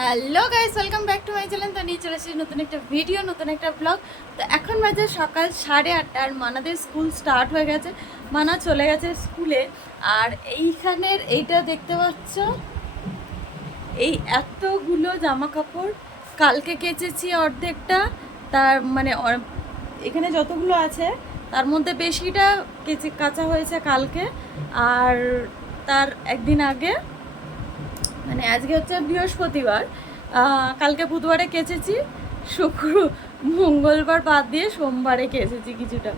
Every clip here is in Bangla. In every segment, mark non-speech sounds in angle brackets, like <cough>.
Hello guys, welcome back to my channel. তো নিয়ে চলে এসেছি নতুন একটা ভিডিও, নতুন একটা ব্লগ। তো এখন বাজে সকাল সাড়ে আটটা আর মানাদের স্কুল স্টার্ট হয়ে গেছে। মানা চলে গেছে স্কুলে। আর এইখানের এইটা দেখতে পাচ্ছ? এই এতগুলো জামা কাপড় কালকে কেচেছি অর্ধেকটা। তার মানে এখানে যতগুলো আছে, তার মধ্যে বেশিটা কেচে কাঁচা হয়েছে কালকে। আর তার একদিন আগে মানে আজকে হচ্ছে বৃহস্পতিবার। কালকে বুধবারে কেচেছি, শুক্র মঙ্গলবার বাদ দিয়ে সোমবারে কেচেছি কিছুটা।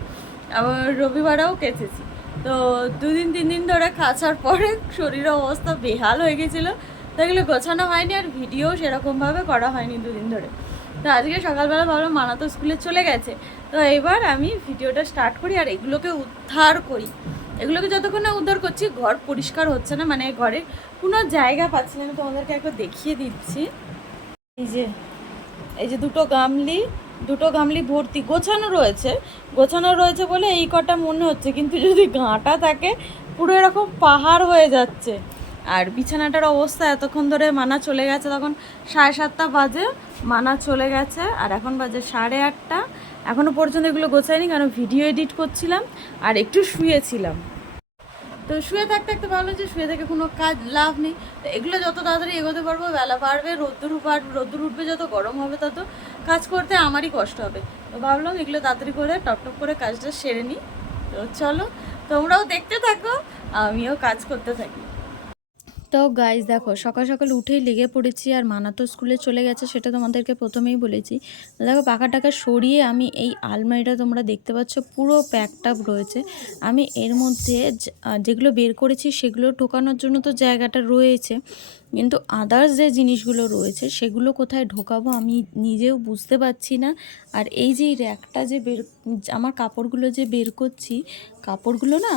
আবার রবিবারেও কেচেছি। তো দুদিন, তিন দিন ধরে কাচার পরে শরীরের অবস্থা বেহাল হয়ে গেছিল। তো গোছানো হয়নি আর ভিডিও সেরকমভাবে করা হয়নি দুদিন ধরে। তো আজকে সকালবেলা ভাবলাম মানা তো স্কুলে চলে গেছে। তো এবার আমি ভিডিওটা স্টার্ট করি আর এগুলোকে উদ্ধার করি। এগুলোকে যতক্ষণ না উদ্ধার করছি, ঘর পরিষ্কার হচ্ছে না মানে ঘরে কোনো জায়গা পাচ্ছি না। তোমাদেরকে একবার দেখিয়ে দিচ্ছি। এই যে এই যে দুটো গামলি দুটো গামলি ভর্তি, গোছানো রয়েছে। গোছানো রয়েছে বলে এই কটা মনে হচ্ছে, কিন্তু যদি গাঁটা থাকে, পুরো এরকম পাহাড় হয়ে যাচ্ছে। আর বিছানাটার অবস্থা এতক্ষণ ধরে মানা চলে গেছে, তখন সাড়ে সাতটা বাজে, মানা চলে গেছে, আর এখন বাজে সাড়ে আটটা। এখনও পর্যন্ত এগুলো গোছায়নি, কারণ ভিডিও এডিট করছিলাম আর একটু শুয়েছিলাম। তো শুয়ে থাকতে থাকতে ভাবলাম যে শুয়ে থেকে কোনো কাজ, লাভ নেই। তো এগুলো যত তাড়াতাড়ি এগোতে পারব, বেলা বাড়বে, রোদ্দুর বাড়বে রোদ্দুর উঠবে, যত গরম হবে তত কাজ করতে আমারই কষ্ট হবে। তো ভাবলাম এগুলো তাড়াতাড়ি করে টপটপ করে কাজটা সেরে নিই। তো চলো, তোমরাও দেখতে থাকো, আমিও কাজ করতে থাকি। তো গাইজ দেখো, সকাল সকাল উঠেই লেগে পড়েছি আর মানা তো স্কুলে চলে গেছে, সেটা তোমাদেরকে প্রথমেই বলেছি। দেখো পাখা টাকা সরিয়ে আমি এই আলমারিটা তোমরা দেখতে পাচ্ছ, পুরো প্যাকটাপ রয়েছে। আমি এর মধ্যে যেগুলো বের করেছি সেগুলো ঢোকানোর জন্য তো জায়গাটা রয়েছে। কিন্তু আদার্স যে জিনিসগুলো রয়েছে সেগুলো কোথায় ঢোকাবো আমি নিজেও বুঝতে পারছি না। আর এই যে র্যাকটা যে বের, আমার কাপড়গুলো যে বের করছি, কাপড়গুলো না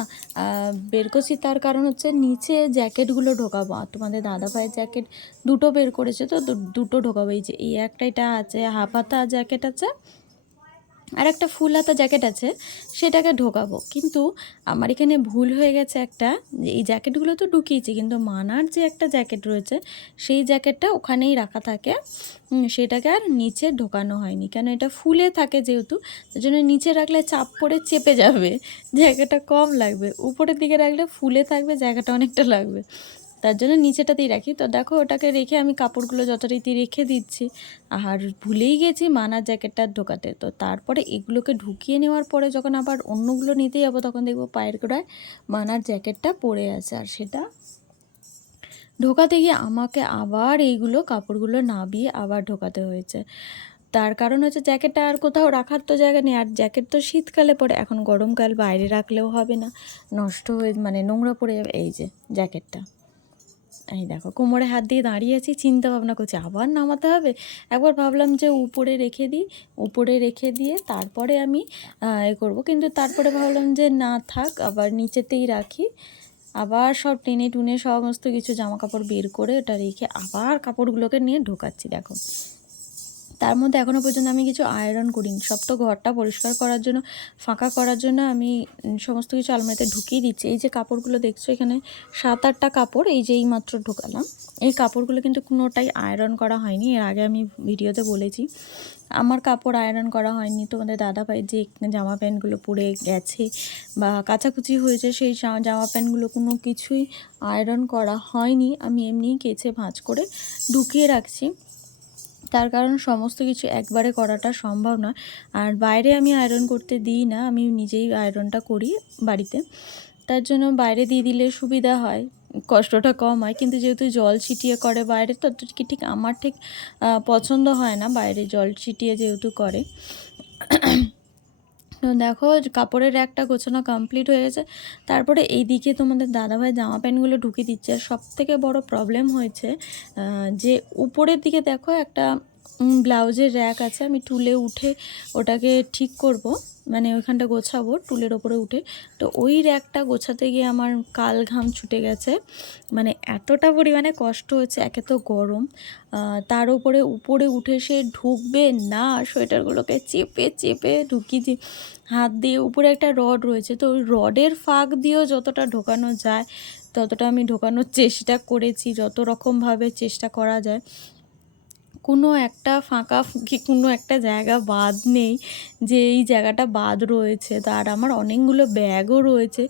বের করছি তার কারণ হচ্ছে নিচে জ্যাকেটগুলো ঢোকাবো। আর তোমাদের দাদা ভাইয়ের জ্যাকেট দুটো বের করেছে তো দুটো ঢোকাবো। এই যে, এই একটা এটা আছে, হাফ হাতা জ্যাকেট আছে আর একটা ফুল হাতা জ্যাকেট আছে, সেটাকে ঢোকাবো। কিন্তু আমার এখানে ভুল হয়ে গেছে একটা, যে এই জ্যাকেটগুলো তো ঢুকিয়েছি, কিন্তু মানার যে একটা জ্যাকেট রয়েছে, সেই জ্যাকেটটা ওখানেই রাখা থাকে। সেটাকে আর নিচে ঢোকানো হয়নি, কেন এটা ফুলে থাকে যেহেতু, তার জন্য নিচে রাখলে চাপ পড়ে চেপে যাবে জায়গাটা কম লাগবে। উপরের দিকে রাখলে ফুলে থাকবে জায়গাটা অনেকটা লাগবে। তার জন্য নিচেটাতেই রাখি। তো দেখো ওটাকে রেখে আমি কাপড়গুলো যথারীতি রেখে দিচ্ছি। আর ভুলেই গেছি মানার জ্যাকেটটা ঢোকাতে। তো তারপরে এগুলোকে ঢুকিয়ে নেওয়ার পরে যখন আবার অন্যগুলো নিতে যাব তখন দেখব পায়ের গোড়ায় মানার জ্যাকেটটা পড়ে আছে। আর সেটা ঢোকাতে গিয়ে আমাকে আবার এইগুলো কাপড়গুলো নাবিয়ে আবার ঢোকাতে হয়েছে। তার কারণ হচ্ছে জ্যাকেটটা আর কোথাও রাখার তো জায়গা নেই। আর জ্যাকেট তো শীতকালে পরে, এখন গরমকাল বাইরে রাখলেও হবে না। নষ্ট হয়ে মানে নোংরা পড়ে যাবে এই যে জ্যাকেটটা। এই দেখো, কোমরে হাত দিয়ে দাঁড়িয়ে আছি চিন্তা ভাবনা করছি, আবার নামাতে হবে? একবার ভাবলাম যে উপরে রেখে দিই, উপরে রেখে দিয়ে তারপরে আমি এ করব। কিন্তু তারপরে ভাবলাম যে না থাক, আবার নিচেতেই রাখি। আবার সব টেনে টুনে সমস্ত কিছু জামা কাপড় বের করে ওটা রেখে আবার কাপড়গুলোকে নিয়ে ঢোকাচ্ছি, দেখো। তার মধ্যে এখনও পর্যন্ত আমি কিছু আয়রন করিনি। সব তো ঘরটা পরিষ্কার করার জন্য, ফাঁকা করার জন্য আমি সমস্ত কিছু আলমারিতে ঢুকিয়ে দিচ্ছি। এই যে কাপড়গুলো দেখছ, এখানে সাত আটটা কাপড়, এই যে এই মাত্র ঢোকালাম, এই কাপড়গুলো কিন্তু কোনোটাই আয়রন করা হয়নি। এর আগে আমি ভিডিওতে বলেছি, আমার কাপড় আয়রন করা হয়নি। তোমাদের দাদা ভাই যে জামা প্যান্টগুলো পরে গেছে বা কাচাকুচি হয়েছে, সেই জামা প্যান্টগুলো কোনো কিছুই আয়রন করা হয়নি। আমি এমনিই কেচে ভাঁজ করে ঢুকিয়ে রাখছি। তার কারণ সমস্ত কিছু একবারে করাটা সম্ভব নয়। আর বাইরে আমি আয়রন করতে দিই না, আমি নিজেই আয়রনটা করি বাড়িতে। তার জন্য বাইরে দিয়ে দিলে সুবিধা হয়, কষ্টটা কম হয়। কিন্তু যেহেতু জল ছিটিয়ে করে বাইরে, তো কি ঠিক আমার ঠিক পছন্দ হয় না বাইরে জল ছিটিয়ে যেহেতু করে। দেখো কাপড়ের একটা গোছানো কমপ্লিট হয়ে গেছে। তারপরে এই দিকে তোমাদের দাদাভাই জামা প্যান্টগুলো ঢুকিয়ে দিচ্ছে। আর সব থেকে বড় প্রবলেম হয়েছে যে উপরের দিকে দেখো একটা ব্লাউজের র্যাক আছে। আমি টুলে উঠে ওটাকে ঠিক করব। মানে ওইখানটা গোছাবো টুলের ওপরে উঠে। তো ওই র্যাকটা গোছাতে গিয়ে আমার কাল ঘাম ছুটে গেছে। মানে এতটা পরিমাণে কষ্ট হচ্ছে একে তো গরম। তার উপরে উপরে উঠে সে ঢুকবে না, সোয়েটারগুলোকে চেপে চেপে ঢুকিয়ে হাত দিয়ে উপরে একটা রড রয়েছে। তো ওই রডের ফাঁক দিয়েও যতটা ঢোকানো যায়, ততটা আমি ঢোকানোর চেষ্টা করেছি, যত রকমভাবে চেষ্টা করা যায়। কোনো একটা ফাঁকা কি কোনো একটা জায়গা বাদ নেই যে এই জায়গাটা বাদ রয়েছে। তার আমার অনেকগুলো ব্যাগও রয়েছে।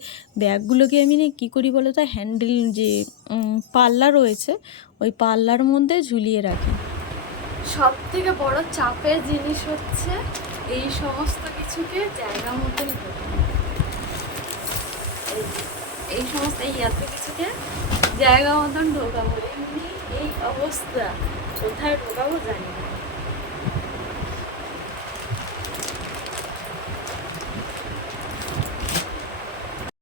ব্যাগগুলোকে আমি না কী করি বলো তো হ্যান্ডেল যে পাল্লা রয়েছে, ওই পাল্লার মধ্যে ঝুলিয়ে রাখি। সব থেকে বড় চাপের জিনিস হচ্ছে এই সমস্ত কিছুকে জায়গা মতন এই সমস্ত এই এত কিছুকে জায়গা মতন ঢোকা বলে এই অবস্থা। কোথায় ঢোকাবো জানি না।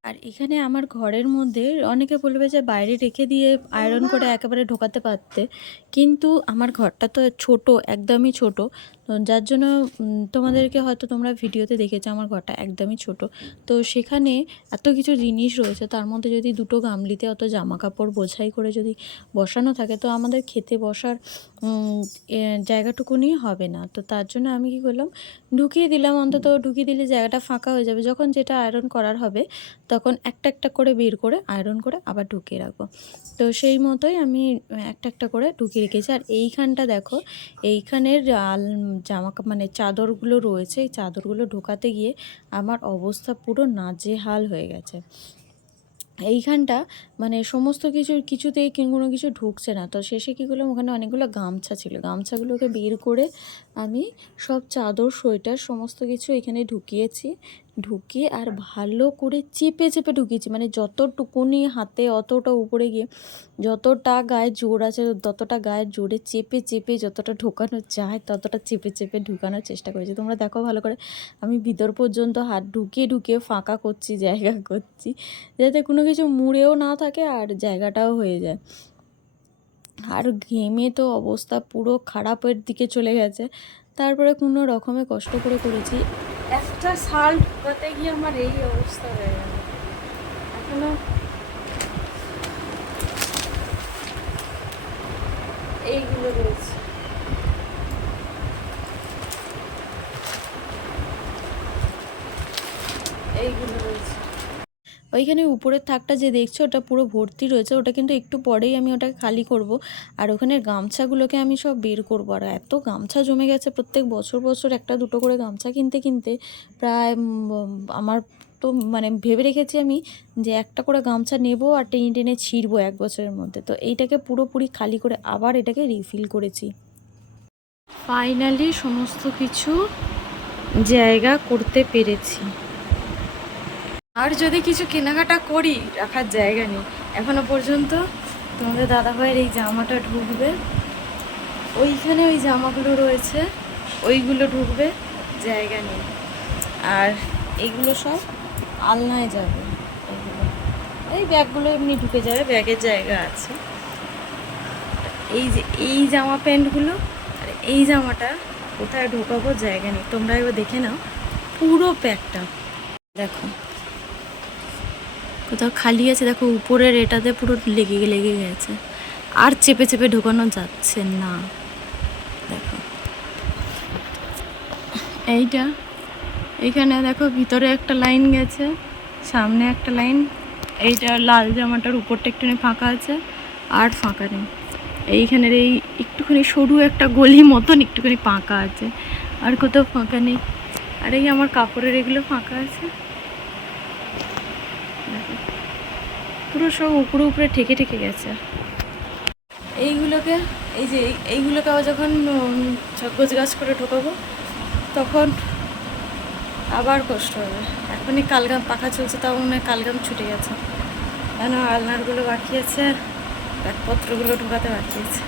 আর এখানে আমার ঘরের মধ্যে অনেকে বলবে যে বাইরে রেখে দিয়ে আয়রন করে একেবারে ঢোকাতে পারতে। কিন্তু আমার ঘরটা তো ছোট একদমই ছোট। যার জন্য তোমাদেরকে হয়তো তোমরা ভিডিওতে দেখেছ, আমার ঘরটা একদমই ছোট। তো সেখানে এত কিছু জিনিস রয়েছে, তার মধ্যে যদি দুটো গামলিতে অত জামা কাপড় বোঝাই করে যদি বসানো থাকে, তো আমাদের খেতে বসার জায়গাটুকুনি হবে না। তো তার জন্য আমি কি করলাম, ঢুকিয়ে দিলাম অন্তত, ঢুকিয়ে দিলে জায়গাটা ফাঁকা হয়ে যাবে। যখন যেটা আয়রন করার হবে, তখন একটা একটা করে বের করে আয়রন করে আবার ঢুকিয়ে রাখব। তো সেই মতোই আমি একটা একটা করে ঢুকিয়ে রেখেছি। আর এইখানটা দেখো, এইখানের জামা মানে চাদরগুলো রয়েছে, এই চাদরগুলো ঢোকাতে গিয়ে আমার অবস্থা পুরো নাজেহাল হয়ে গেছে। এইখানটা মানে সমস্ত কিছু, কিছুতেই কোনো কিছু ঢুকছে না। তো শেষে কী করলাম, ওখানে অনেকগুলো গামছা ছিল। গামছাগুলোকে বের করে আমি সব চাদর, সোয়েটার, সমস্ত কিছু এখানে ঢুকিয়েছি। ঢুকিয়ে আর ভালো করে চেপে চেপে ঢুকিয়েছি। মানে যতটুকুনি হাতে, অতটা উপরে গিয়ে যতটা গায়ে জোর আছে, ততটা গায়ের জোরে চেপে চেপে যতটা ঢোকানো যায়, ততটা চেপে চেপে ঢুকানোর চেষ্টা করেছি। তোমরা দেখো ভালো করে, আমি ভিতর পর্যন্ত হাত ঢুকিয়ে ঢুকিয়ে ফাঁকা করছি, জায়গা করছি, যাতে কোনো কিছু মুড়েও না থাকে আর জায়গাটাও হয়ে যায়। আর ঘেমে তো অবস্থা পুরো খারাপের দিকে চলে গেছে। তারপরে কোনো রকমে কষ্ট করে করেছি। একটা সাল ঢোকাতে গিয়ে আমার এই অবস্থা হয়ে গেল। এখনও এইগুলো রয়েছে এইগুলো রয়েছে ওইখানে উপরের থাকটা যে দেখছ ওটা পুরো ভর্তি রয়েছে। ওটা কিন্তু একটু পরেই আমি ওটাকে খালি করব। আর ওখানে গামছাগুলোকে আমি সব বের করব। আর এত গামছা জমে গেছে প্রত্যেক বছর বছর একটা দুটো করে গামছা কিনতে কিনতে প্রায় আমার তো মানে ভেবে রেখেছি আমি যে একটা করে গামছা নেব আর টেনে টেনে ছিঁড়বো এক বছরের মধ্যে। তো এইটাকে পুরোপুরি খালি করে আবার এটাকে রিফিল করেছি। ফাইনালি সমস্ত কিছু জায়গা করতে পেরেছি। আর যদি কিছু কেনাকাটা করি, রাখার জায়গা নেই। এখনও পর্যন্ত তোমাদের দাদাভাইয়ের এই জামাটা ঢুকবে। ওইখানে ওই জামাগুলো রয়েছে, ওইগুলো ঢুকবে, জায়গা নেই। আর এইগুলো সব আলনায় যাবে। এই ব্যাগগুলো এমনি ঢুকে যাবে, ব্যাগের জায়গা আছে। এই যে, এই জামা প্যান্টগুলো আর এই জামাটা কোথায় ঢোকাবো জায়গা নেই। তোমরা এবার দেখে নাও। পুরো প্যাকটা। দেখো। কোথাও খালি আছে, দেখো, উপরের এটাতে পুরো লেগে লেগে গেছে। আর চেপে চেপে ঢোকানো যাচ্ছে না। দেখো। এইটা এইখানে দেখো, ভিতরে একটা লাইন গেছে, সামনে একটা লাইন। এইটা লাল জামাটার উপরটা একটুখানি ফাঁকা আছে, আর ফাঁকা নেই। এইখানের এই একটুখানি সরু একটা গলি মতন একটুখানি ফাঁকা আছে, আর কোথাও ফাঁকা নেই। আর এই আমার কাপড়ের এগুলো ফাঁকা আছে দেখো। পুরো সব উপরে উপরে ঠেকে ঠেকে গেছে। এইগুলোকে, এই যে এই- এইগুলোকে আবার যখন গোছ গাছ করে ঢোকাবো, তখন আবার কষ্ট হবে। এখনই কালগাম পাখা চলছে, তাও মনে হয় কালগাম ছুটে গেছে। কেন আলনারগুলো বাকি আছে? ব্যাগপত্রগুলো ঢোকাতে বাকি আছে।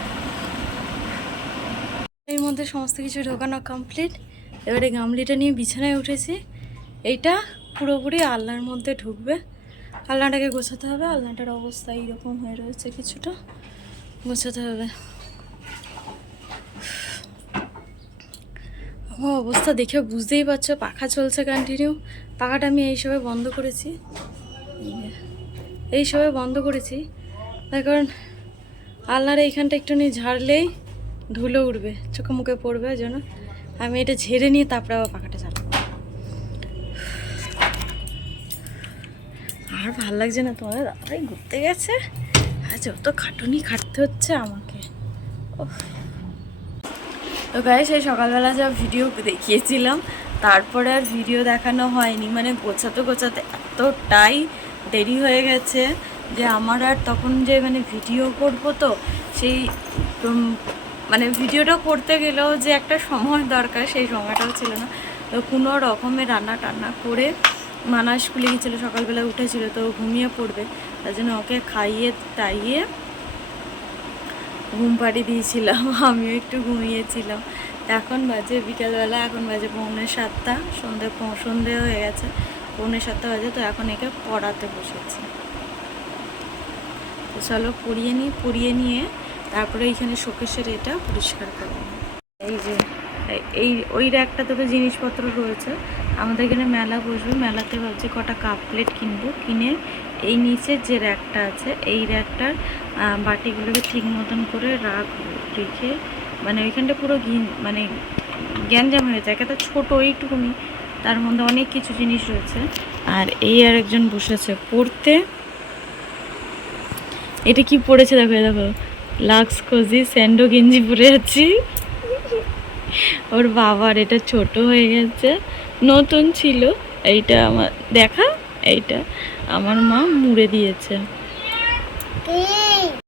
এর মধ্যে সমস্ত কিছু ঢোকানো কমপ্লিট। এবারে গামলিটা নিয়ে বিছানায় উঠেছি। এইটা পুরোপুরি আলনার মধ্যে ঢুকবে। আলনাটাকে গোছাতে হবে আলনাটার অবস্থা এইরকম হয়ে রয়েছে কিছুটা। গোছাতে হবে। আমার অবস্থা দেখে বুঝতেই পারছ, পাখা চলছে কন্টিনিউ পাখাটা আমি এই সময় বন্ধ করেছি। এই সময় বন্ধ করেছি। তার কারণ আলনার এইখানটা একটুখানি ঝাড়লেই ধুলো উঠবে, চোখে মুখে পড়বে জন্য। আমি এটা ঝেড়ে নিয়ে তারপরে আবার পাখাটা আর ভালো লাগছে না তোমাদের? দাদাই ঘুরতে গেছে? আর যত খাটুনি খাটতে হচ্ছে আমাকে। তো গায়ে সেই সকালবেলা যা ভিডিও দেখিয়েছিলাম, তারপরে আর ভিডিও দেখানো হয়নি। মানে গোছাতে গোছাতে এতটাই দেরি হয়ে গেছে যে আমার আর তখন যে মানে ভিডিও করব তো, সেই মানে ভিডিওটা করতে গেলেও যে একটা সময় দরকার, সেই সময়টাও ছিল না। তো কোনো রকমে রান্না টান্না করে মানা স্কুলে গিয়েছিল, সকালবেলা উঠেছিল, তো ঘুমিয়ে পড়বে। তার জন্য ওকে খাইয়ে টাইয়ে ঘুম পাড়ি দিয়েছিলাম। <laughs> আমিও একটু ঘুমিয়েছিলাম। এখন বাজে বিকালবেলা, এখন বাজে পৌনে সাতটা, সন্ধে সন্ধে হয়ে গেছে, পৌনে সাতটা বাজে, তো এখন একে পড়াতে বসেছি। তো চলো পড়িয়ে নিই, পড়িয়ে নিয়ে তারপরে এইখানে শোকেশের এটা পরিষ্কার করব। এই যে এই- ওই র্যাকটা তো জিনিসপত্র রয়েছে। আমাদের এখানে মেলা বসবে। মেলাতে ভাবছি কটা কাপ প্লেট কিনবো। কিনে এই নিচের যে র্যাকটা আছে, এই র্যাকটার বাটিগুলোকে ঠিক মতন করে রাখব রেখে মানে ওইখানটা পুরো ঘি- মানে গ্যাঞ্জাম হয়ে যায়। একটা ছোটো এইটুকুনি, তার মধ্যে অনেক কিছু জিনিস রয়েছে। আর এই আর একজন বসেছে পড়তে। এটা কি পড়েছে দেখো দেখো। লাক্স কোজি, স্যান্ডো গেঞ্জি পরে আছি। ওর বাবার এটা ছোট হয়ে গেছে, নতুন ছিল। এইটা আমার, দেখা, এইটা আমার মা মুড়ে দিয়েছে।